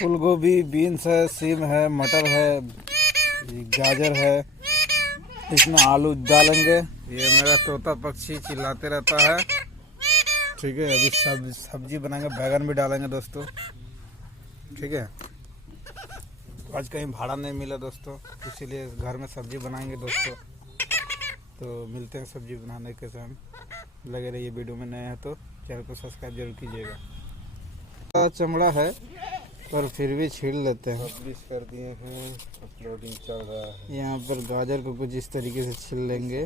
फूल गोभी, बीन्स है, सीम है, मटर है, गाजर है। इसमें आलू डालेंगे। ये मेरा तोता पक्षी चिल्लाते रहता है। ठीक है, अभी सब्जी बनाएंगे, बैगन भी डालेंगे दोस्तों। ठीक है, आज कहीं भाड़ा नहीं मिला दोस्तों, इसीलिए घर में सब्जी बनाएंगे दोस्तों। तो मिलते हैं सब्जी बनाने के समय। लगे रहिए, वीडियो में नए हैं तो चैनल को सब्सक्राइब जरूर कीजिएगा। चमड़ा है पर फिर भी छील लेते हैं। पब्लिश कर दिए हैं, अपलोडिंग चल रहा है। यहाँ पर गाजर को कुछ इस तरीके से छील लेंगे।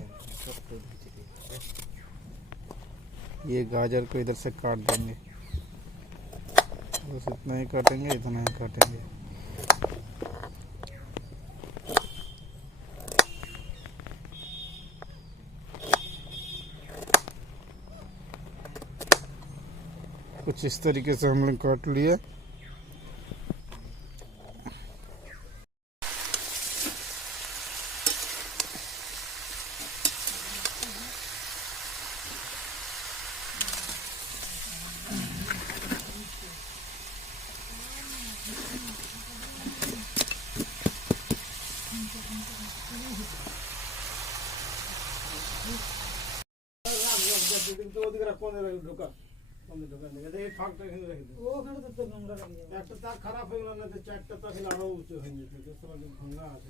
ये गाजर को इधर से काट देंगे, बस इतना ही काटेंगे, इतना ही काटेंगे। कुछ इस तरीके से हमने काट लिया। একটা তার খারাপ হয়ে গেল, না চারটা তাহলে আরো উঁচু হয়ে যেত। ভাঙা আছে।